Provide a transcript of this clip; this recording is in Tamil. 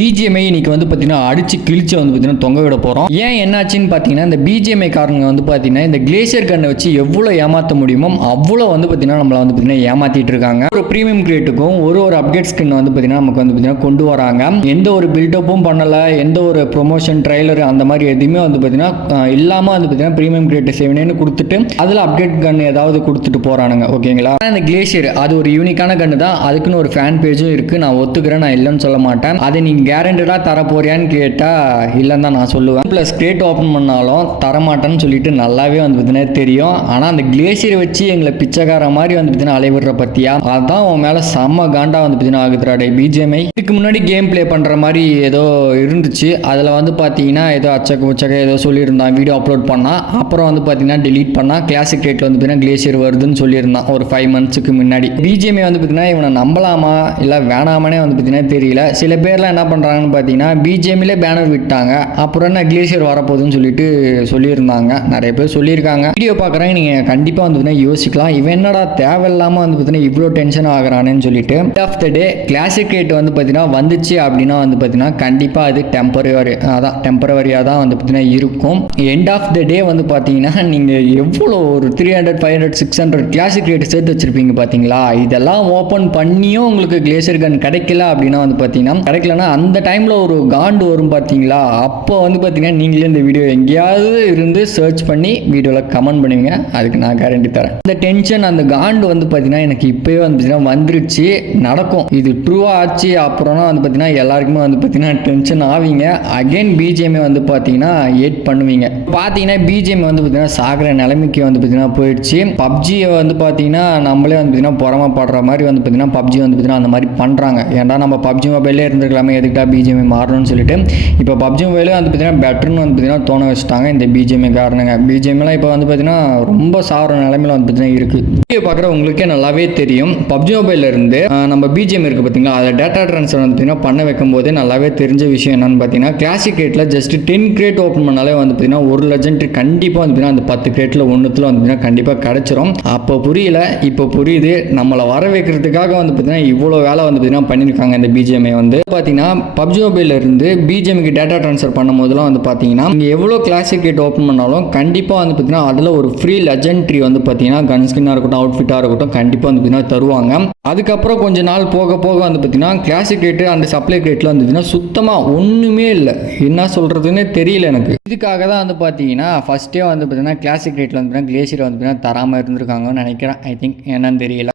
பிஜிஎம்ஐ இன்னைக்கு வந்து பார்த்தீங்கன்னா அடிச்சு கிழிச்சு வந்து பார்த்தீங்கன்னா தொங்க விட போகிறோம் ஏன் என்னாச்சுன்னு பார்த்தீங்கன்னா இந்த பிஜிஎம்ஐ காரணங்க வந்து பார்த்தீங்கன்னா இந்த கிளேசியர் கண்ணை வச்சு எவ்வளோ ஏமாற்ற முடியுமோ அவ்வளோ வந்து பார்த்தீங்கன்னா நம்மளை வந்து பார்த்தீங்கன்னா ஏமாற்றிட்டு இருக்காங்க. ஒரு ப்ரீமியம் கிரேட்டுக்கும் ஒரு ஒரு அப்டேட் ஸ்கின் வந்து பார்த்தீங்கன்னா நமக்கு வந்து பார்த்தீங்கன்னா கொண்டு வராங்க. எந்த ஒரு பில்டப்பும் பண்ணலை எந்த ஒரு ப்ரொமோஷன் ட்ரைலர் அந்த மாதிரி எதுவுமே வந்து பார்த்தீங்கன்னா இல்லாமல் வந்து பார்த்தீங்கன்னா ப்ரீமியம் கிரேட் செவனேன்னு கொடுத்துட்டு அதில் அப்டேட் கன் ஏதாவது கொடுத்துட்டு போகிறானுங்க ஓகேங்களா? இந்த கிளேசியர் அது ஒரு யூனிக்கான கன்று தான். அதுக்குன்னு ஒரு ஃபேன் பேஜும் இருக்குது நான் ஒத்துக்கிறேன் நான் இல்லைன்னு சொல்ல மாட்டேன். அதை நீங்கள் கேரண்டடாக தரப்போறியான்னு கேட்டால் இல்லைன்னு தான் நான் சொல்லுவேன். ப்ளஸ் கிரேட் ஓப்பன் பண்ணாலும் தரமாட்டேன்னு சொல்லிட்டு நல்லாவே வந்து பார்த்தீங்கன்னா தெரியும். ஆனால் அந்த கிளேசியரை வச்சு எங்களை பிச்சைக்கார மாதிரி வந்து பார்த்தீங்கன்னா அலைவிடுற பற்றியா அதான் உன் மேலே செம்ம காண்டா வந்து பார்த்தீங்கன்னா ஆகுதுராடே பிஜிஎம்ஐ இதுக்கு முன்னாடி கேம் ப்ளே பண்ணுற மாதிரி ஏதோ இருந்துச்சு. அதில் வந்து பார்த்தீங்கன்னா ஏதோ அச்சக்க உச்சக்க ஏதோ சொல்லியிருந்தான் வீடியோ அப்லோட் பண்ணால் அப்புறம் வந்து பார்த்தீங்கன்னா டிலீட் பண்ணால் கிளாசிக் ரேட்டில் வந்து பார்த்தீங்கன்னா கிளேசியர் வருதுன்னு சொல்லியிருந்தான் ஒரு ஃபைவ் மந்த்ஸுக்கு முன்னாடி. பிஜிஎம்ஐ வந்து பார்த்தீங்கன்னா இவனை நம்பலாமா இல்லை வேணாமனே வந்து பார்த்தீங்கன்னா தெரியல. சில பேர்லாம் என்ன பண்ணுறாங்கன்னு பார்த்தீங்கன்னா பிஜேமிலே பேனர் விட்டாங்க. அப்புறம் என்ன கிளேசியர் வரப்போகுதுன்னு சொல்லிட்டு சொல்லியிருந்தாங்க. நிறைய பேர் சொல்லியிருக்காங்க. வீடியோ பார்க்குறாங்க நீங்கள் கண்டிப்பாக வந்து பார்த்தீங்கன்னா யோசிக்கலாம். இவன் என்னடா தேவையில்லாமல் வந்து பார்த்தீங்கன்னா இவ்வளோ டென்ஷன் ஆகிறானேன்னு சொல்லிட்டு of the day classic rate வந்து பார்த்தீங்கன்னா வந்துச்சு அப்படின்னா வந்து பார்த்தீங்கன்னா கண்டிப்பாக அது டெம்பரவரி அதான் டெம்பரவரியாக தான் வந்து பார்த்தீங்கன்னா இருக்கும். எண்ட் ஆஃப் த டே வந்து பார்த்தீங்கன்னா நீங்கள் எவ்வளோ ஒரு three hundred five hundred six hundred classic rate சேர்த்து வச்சிருப்பீங்க பார்த்தீங்களா இதெல்லாம் ஓப்பன் பண்ணியும் உங்களுக்கு கிளேசியர் கன் கிடைக்கல அப்படின்னா வந்து பார்த்தீங்கன்னா கிடைக்கலன்னா அந்த டைமில் ஒரு காண்டு வரும் பார்த்தீங்களா அப்போ வந்து பார்த்தீங்கன்னா நீங்களே இந்த வீடியோ எங்கேயாவது இருந்து சர்ச் பண்ணி வீடியோவில் கமெண்ட் பண்ணுவீங்க. அதுக்கு நான் கேரண்டி தரேன். இந்த டென்ஷன் அந்த காண்டு வந்து பார்த்தீங்கன்னா எனக்கு இப்போயே வந்து பார்த்தீங்கன்னா வந்துருச்சு. நடக்கும். இது ட்ரூவாக ஆச்சு அப்புறம்னா வந்து பார்த்தீங்கன்னா எல்லாருக்குமே வந்து பார்த்தீங்கன்னா டென்ஷன் ஆவீங்க. அகைன் பிஜிஎம்ஏ வந்து பார்த்தீங்கன்னா ஏட் பண்ணுவீங்க. பார்த்தீங்கன்னா பிஜிஎம் வந்து பார்த்தீங்கன்னா சாகிற நிலைமைக்கு வந்து பார்த்தீங்கன்னா போயிடுச்சு. பப்ஜியை வந்து பார்த்தீங்கன்னா நம்மளே வந்து பார்த்தீங்கன்னா பொறாமப்படுற மாதிரி வந்து பார்த்தீங்கன்னா பப்ஜி வந்து பார்த்தீங்கன்னா அந்த மாதிரி பண்ணுறாங்க ஏன்னா நம்ம பப்ஜி மொபைலே இருந்திருக்கலாமே எதுக்கிட்டா பிஜிஎம்ஐ மாறணும்னு சொல்லிட்டு இப்போ பப்ஜி மொபைலே வந்து பார்த்தீங்கன்னா பெட்டர்னு வந்து பார்த்தீங்கன்னா தோண வச்சுட்டாங்க இந்த பிஜிஎம்ஐ காரணங்க பிஜிஎம்லாம் இப்போ வந்து பார்த்திங்கன்னா ரொம்ப சாகிற நிலமையில வந்து பார்த்தீங்கன்னா இருக்குது வீடியோ பார்க்குற உங்களுக்கே நல்லாவே தெரியும் பப்ஜி மொபைலில் இருந்து நம்ம பிஜிஎம் இருக்குது பார்த்தீங்களா அதை டேட்டா ட்ரான்ஸ்ஃபர் வந்து பார்த்தீங்கன்னா பண்ண வைக்கும் போதே நல்லாவே தெரிஞ்ச விஷயம் என்னென்னு பார்த்தீங்கன்னா கிளாசிக் ரேட்டில் ஜஸ்ட் டென் கிரேட் ஓப்பன் பண்ணாலே வந்து பார்த்தீங்கன்னா ஒரு லெஜண்ட் கண்டிப்பாக வந்து பார்த்தீங்கன்னா அந்த பத்து கிரேட்டில் ஒன்றுத்தில் வந்து பார்த்தீங்கன்னா கண்டிப்பாக கிடச்சிரும் அப்போ புரியல இப்போ புரியுது நம்மளை வர வைக்கிறதுக்காக வந்து பார்த்தீங்கன்னா இவ்வளோ வேலை வந்து பார்த்தீங்கன்னா பண்ணியிருக்காங்க இந்த பிஜிஎம்ஐ வந்து பார்த்திங்கன்னா பப்ஜி மொபைல்ல இருந்து பிஜிஎம்க்கு டேட்டா ட்ரான்ஸ்ஃபர் பண்ணும் போதெல்லாம் வந்து பார்த்தீங்கன்னா நீங்கள் எவ்வளோ கிளாசிக் ரேட் ஓப்பன் பண்ணாலும் கண்டிப்பாக வந்து பார்த்தீங்கன்னா அதில் ஒரு ஃப்ரீ லெஜெண்ட்ரி வந்து பார்த்தீங்கன்னா கன் ஸ்கின்னாக இருக்கட்டும் அவுட்ஃபிட்டாக இருக்கட்டும் கண்டிப்பாக வந்து பார்த்தீங்கன்னா தருவாங்க. அதுக்கப்புறம் கொஞ்ச நாள் போக போக வந்து பார்த்தீங்கன்னா கிளாசிக் ரேட்டு அந்த சப்ளை ரேட்டில் வந்து பார்த்தீங்கன்னா சுத்தமாக ஒன்றுமே இல்லை. என்ன சொல்கிறதுன்னு தெரியல எனக்கு. இதுக்காக தான் வந்து பார்த்தீங்கன்னா ஃபஸ்ட்டே வந்து பார்த்தீங்கன்னா கிளாசிக் ரேட்டில் வந்து பார்த்தீங்கன்னா கிளேசியர் வந்து பார்த்தீங்கன்னா தராமல் இருந்திருக்காங்கன்னு நினைக்கிறேன். ஐ திங்க் என்னன்னு தெரியல.